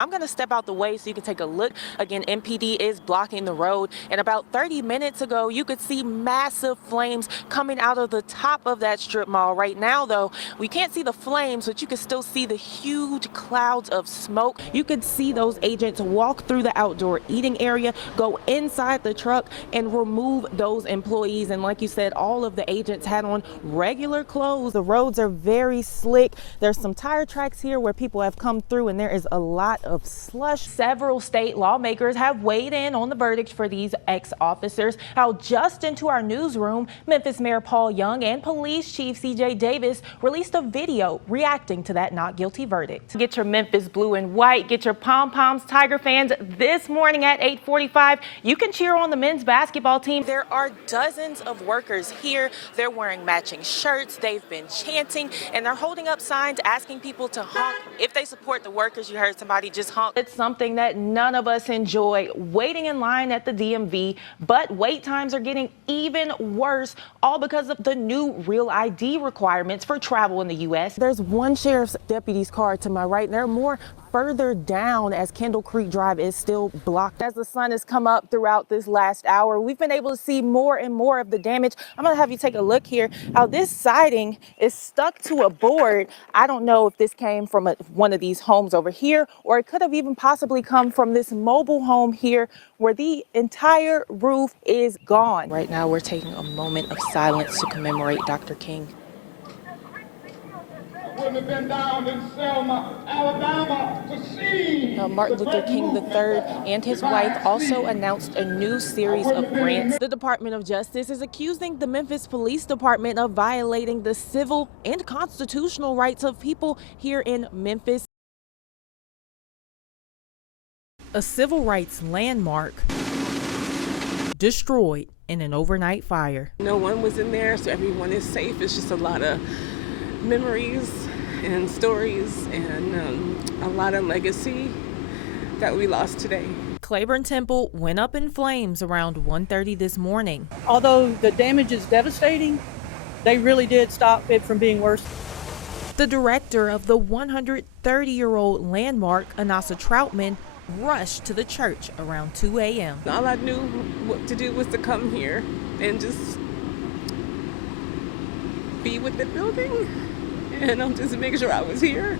I'm going to step out the way so you can take a look. Again, MPD is blocking the road. And about 30 minutes ago, you could see massive flames coming out of the top of that strip mall. Right now, though, we can't see the flames, but you can still see the huge clouds of smoke. You could see those agents walk through the outdoor eating area, go inside the truck, and remove those employees. And like you said, all of the agents had on regular clothes. The roads are very slick. There's some tire tracks here where people have come through, and there is a lot of slush. Several state lawmakers have weighed in on the verdict for these ex-officers. How just into our newsroom, Memphis Mayor Paul Young and Police Chief CJ Davis released a video reacting to that not guilty verdict. Get your Memphis blue and white, get your pom-poms, Tiger fans. This morning at 8:45, you can cheer on the men's basketball team. There are dozens of workers here. They're wearing matching shirts. They've been chanting, and they're holding up signs asking people to honk if they support the workers. You heard somebody just honk. It's something that none of us enjoy, waiting in line at the DMV, but wait times are getting even worse, all because of the new real ID requirements for travel in the U.S. There's one sheriff's deputy's car to my right, and there are more further down as Kendall Creek Drive is still blocked. As the sun has come up throughout this last hour, we've been able to see more and more of the damage. I'm gonna have you take a look here, how this siding is stuck to a board. I don't know if this came from one of these homes over here, or it could have even possibly come from this mobile home here where the entire roof is gone. Right now, we're taking a moment of silence to commemorate Dr. King. Wouldn't have been down in Selmer, Alabama to see. Martin Luther King III and his wife also announced a new series of grants. The Department of Justice is accusing the Memphis Police Department of violating the civil and constitutional rights of people here in Memphis. A civil rights landmark destroyed in an overnight fire. No one was in there, so everyone is safe. It's just a lot of memories and stories and a lot of legacy that we lost today. Clayborn Temple went up in flames around 1:30 this morning. Although the damage is devastating, they really did stop it from being worse. The director of the 130-year-old landmark, Anasa Troutman, rushed to the church around 2 a.m. All I knew what to do was to come here and just be with the building, and I'm just making sure I was here.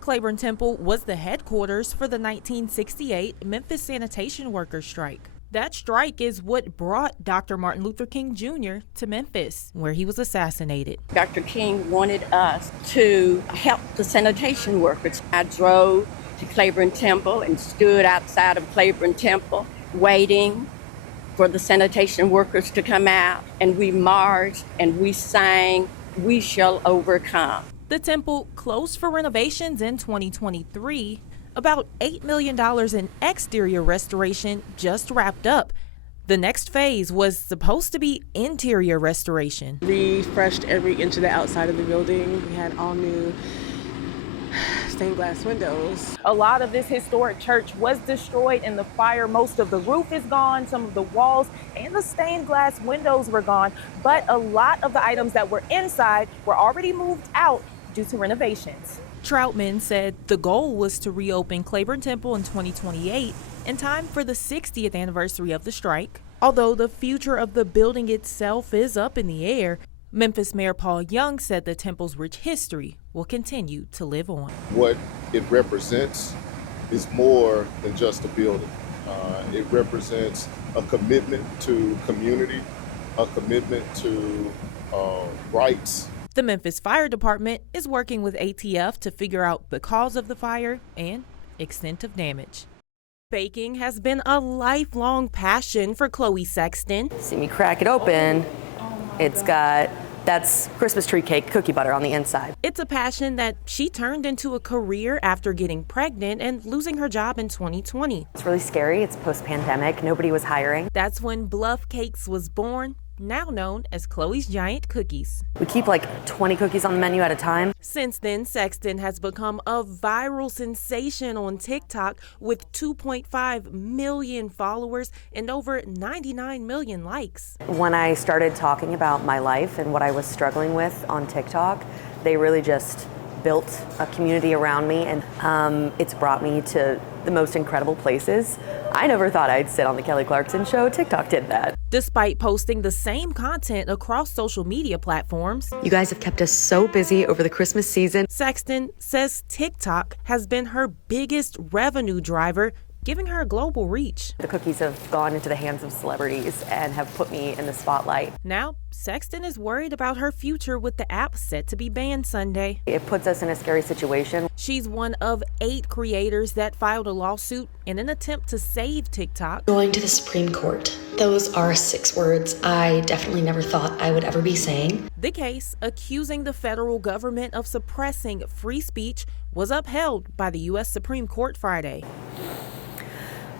Clayborn Temple was the headquarters for the 1968 Memphis sanitation workers strike. That strike is what brought Dr. Martin Luther King Jr. to Memphis, where he was assassinated. Dr. King wanted us to help the sanitation workers. I drove to Clayborn Temple and stood outside of Clayborn Temple waiting for the sanitation workers to come out, and we marched and we sang, "We shall overcome." The temple closed for renovations in 2023. About $8 million in exterior restoration just wrapped up. The next phase was supposed to be interior restoration. Refreshed every inch of the outside of the building. We had all new stained glass windows. A lot of this historic church was destroyed in the fire. Most of the roof is gone, some of the walls and the stained glass windows were gone, but a lot of the items that were inside were already moved out due to renovations. Troutman said the goal was to reopen Clayborn Temple in 2028 in time for the 60th anniversary of the strike. Although the future of the building itself is up in the air, Memphis Mayor Paul Young said the temple's rich history will continue to live on. What it represents is more than just a building. It represents a commitment to community, a commitment to rights. The Memphis Fire Department is working with ATF to figure out the cause of the fire and extent of damage. Baking has been a lifelong passion for Chloe Sexton. See me crack it open. That's Christmas tree cake cookie butter on the inside. It's a passion that she turned into a career after getting pregnant and losing her job in 2020. It's really scary. It's post-pandemic. Nobody was hiring. That's when Bluff Cakes was born, now known as Chloe's Giant Cookies. We keep like 20 cookies on the menu at a time. Since then, Sexton has become a viral sensation on TikTok with 2.5 million followers and over 99 million likes. When I started talking about my life and what I was struggling with on TikTok, they really just built a community around me, and it's brought me to the most incredible places. I never thought I'd sit on the Kelly Clarkson show. TikTok did that. Despite posting the same content across social media platforms, You guys have kept us so busy over the Christmas season. Sexton says TikTok has been her biggest revenue driver, giving her a global reach. The cookies have gone into the hands of celebrities and have put me in the spotlight. Now, Sexton is worried about her future with the app set to be banned Sunday. It puts us in a scary situation. She's one of 8 creators that filed a lawsuit in an attempt to save TikTok. Going to the Supreme Court. Those are 6 words I definitely never thought I would ever be saying. The case, accusing the federal government of suppressing free speech, was upheld by the U.S. Supreme Court Friday.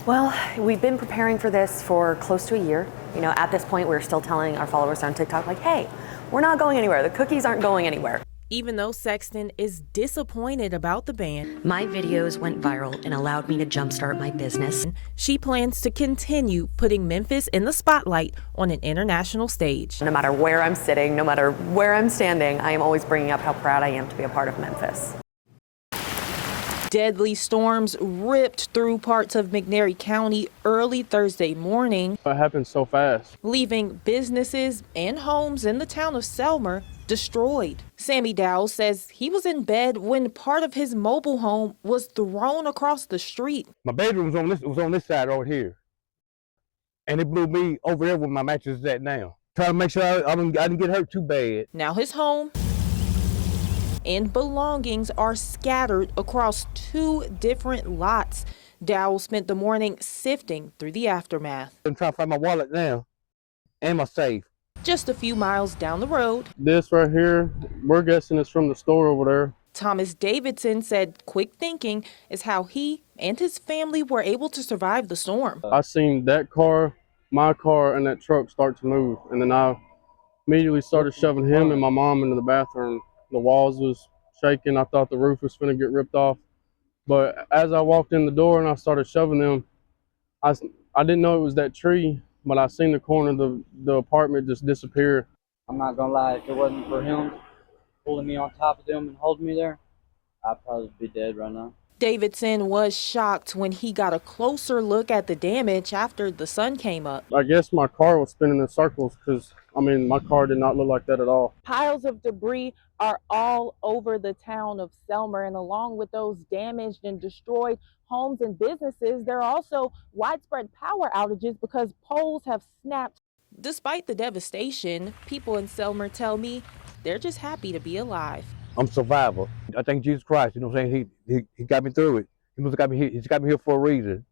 Well, we've been preparing for this for close to a year. You know, at this point, we're still telling our followers on TikTok, like, hey, we're not going anywhere. The cookies aren't going anywhere. Even though Sexton is disappointed about the ban, My videos went viral and allowed me to jumpstart my business. she plans to continue putting Memphis in the spotlight on an international stage. No matter where I'm sitting, no matter where I'm standing, I am always bringing up how proud I am to be a part of Memphis. Deadly storms ripped through parts of McNairy County early Thursday morning, It happened so fast. leaving businesses and homes in the town of Selmer destroyed. Sammy Dow says he was in bed when part of his mobile home was thrown across the street. My bedroom was on this side over here, and it blew me over there where my mattress is at now. Trying to make sure I didn't get hurt too bad. Now his home and belongings are scattered across 2 different lots. Dow spent the morning sifting through the aftermath. I'm trying to find my wallet now, and my safe. Just a few miles down the road, This right here, we're guessing it's from the store over there. Thomas Davidson said quick thinking is how he and his family were able to survive the storm. I seen that car, my car, and that truck start to move, and then I immediately started shoving him and my mom into the bathroom. The walls was shaking. I thought the roof was gonna get ripped off. But as I walked in the door and I started shoving them, I didn't know it was that tree, but I seen the corner of the apartment just disappear. I'm not gonna lie, if it wasn't for him pulling me on top of them and holding me there, I'd probably be dead right now. Davidson was shocked when he got a closer look at the damage after the sun came up. I guess my car was spinning in circles because, I mean, my car did not look like that at all. Piles of debris are all over the town of Selmer, and along with those damaged and destroyed homes and businesses, there are also widespread power outages because poles have snapped. Despite the devastation, people in Selmer tell me they're just happy to be alive. I'm a survivor. I thank Jesus Christ, you know what I'm saying? He got me through it. He's got me here for a reason.